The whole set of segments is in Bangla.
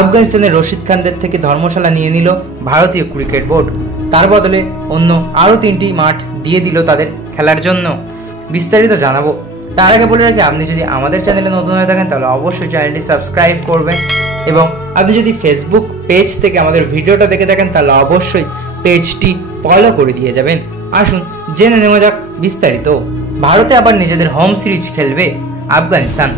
আফগানিস্তানের রশিদ খানদের থেকে ধর্মশালা নিয়ে নিল ভারতীয় ক্রিকেট বোর্ড। তার বদলে অন্য আরও 3টি মাঠ দিয়ে দিল তাদের খেলার জন্য। বিস্তারিত জানাবো। তার আগে বলে রাখি, আপনি যদি আমাদের চ্যানেলে নতুন হয়ে থাকেন তাহলে অবশ্যই চ্যানেলটি সাবস্ক্রাইব করবেন, এবং আপনি যদি ফেসবুক পেজ থেকে আমাদের ভিডিওটা দেখে থাকেন তাহলে অবশ্যই পেজটি ফলো করে দিয়ে যাবেন। আসুন জেনে নেওয়া যাক বিস্তারিত। ভারতে আবার নিজেদের হোম সিরিজ খেলবে আফগানিস্তান।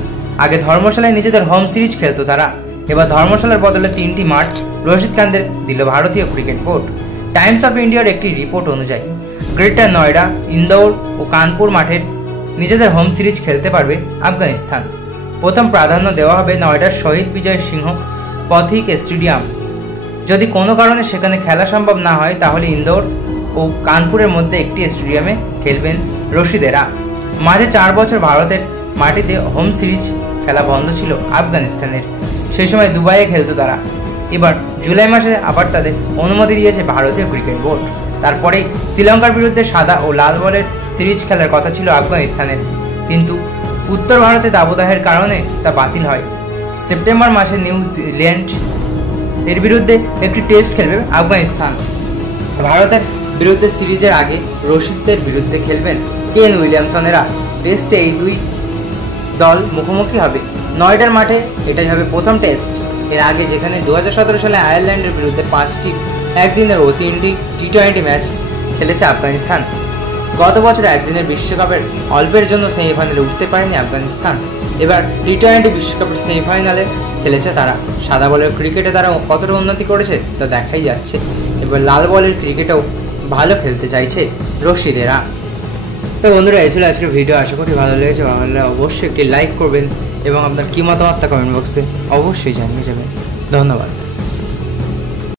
আগে ধর্মশালায় নিজেদের হোম সিরিজ খেলতো তারা, এবার ধর্মশালার বদলে 3টি মাঠ রশিদ খানদের দিল ভারতীয় ক্রিকেট বোর্ড। টাইমস অফ ইন্ডিয়ার একটি রিপোর্ট অনুযায়ী গ্রেটার নয়ডা, ইন্দোর ও কানপুর মাঠের নিজেদের হোম সিরিজ খেলতে পারবে আফগানিস্তান। প্রথম প্রাধান্য দেওয়া হবে নয়ডার শহীদ বিজয় সিংহ পথিক স্টেডিয়াম। যদি কোনো কারণে সেখানে খেলা সম্ভব না হয় তাহলে ইন্দোর ও কানপুরের মধ্যে একটি স্টেডিয়ামে খেলবেন রশিদেরা। মাঝে 4 বছর ভারতের মাটিতে হোম সিরিজ খেলা বন্ধ ছিল আফগানিস্তানের। সেই সময় দুবাইয়ে খেলতো তারা। এবার জুলাই মাসে আবার তাদের অনুমতি দিয়েছে ভারতীয় ক্রিকেট বোর্ড। তারপরেই শ্রীলঙ্কার বিরুদ্ধে সাদা ও লাল বলের সিরিজ খেলার কথা ছিল আফগানিস্তানের, কিন্তু উত্তর ভারতে দাবদাহের কারণে তা বাতিল হয়। সেপ্টেম্বর মাসে নিউজিল্যান্ড এর বিরুদ্ধে একটি টেস্ট খেলবে আফগানিস্তান। ভারতের বিরুদ্ধে সিরিজের আগে রশিদদের বিরুদ্ধে খেলবেন কেন উইলিয়ামসনেরা। টেস্টে এই 2 দল মুখোমুখি হবে। নয়ডার মাঠে এটাই হবে প্রথম টেস্ট। এর আগে যেখানে 2017 সালে আয়ারল্যান্ডের বিরুদ্ধে 5টি একদিনের ও 3টি টি20 ম্যাচ খেলেছে আফগানিস্তান। গত বছর একদিনের বিশ্বকাপের অল্পের জন্য সেমিফাইনালে উঠতে পারেনি আফগানিস্তান। এবার টি20 বিশ্বকাপের সেমিফাইনালে খেলেছে তারা। সাদা বলের ক্রিকেটে তারা কতটা উন্নতি করেছে তা দেখাই যাচ্ছে। এবার লাল বলের ক্রিকেটেও ভালো খেলতে চাইছে রশিদেরা। তো বন্ধুরা, এই ছিল আজকের ভিডিও। আশা করি ভালো লেগেছে। ভালো লাগলে অবশ্যই একটি লাইক করবেন এবং আপনার কী মতামত তা কমেন্ট বক্সে অবশ্যই জানিয়ে যাবেন। ধন্যবাদ।